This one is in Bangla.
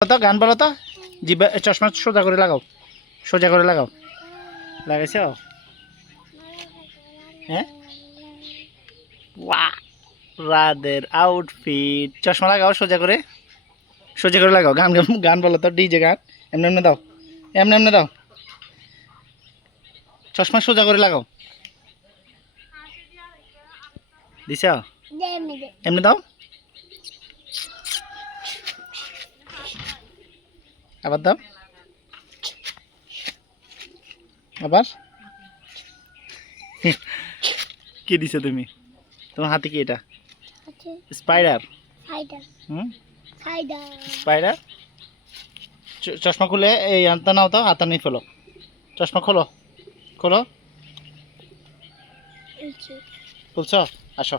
তো গান বলো তো জিবা চশমা সোজা করে লাগাও, সোজা করে লাগাও। লাগাইছ? হ্যাঁ, ওয়াও, রাদের আউটফিট। চশমা লাগাও সোজা করে, সোজা করে লাগাও। গান গান বলো তো, ডিজে গান। এমনি এমনি দাও, এমনি এমনি দাও। চশমা সোজা করে লাগাও। দিছ? এমনি দাও, আবার দাও, আবার। কি দিছো তুমি? তোমার হাতে কি এটা? স্পাইডার। হুম, স্পাইডার। চশমা খুলে এই হাতটা নাও তো, হাতটা নিয়ে ফেলো। চশমা খোলো, খোলো। খুলছ? আসো।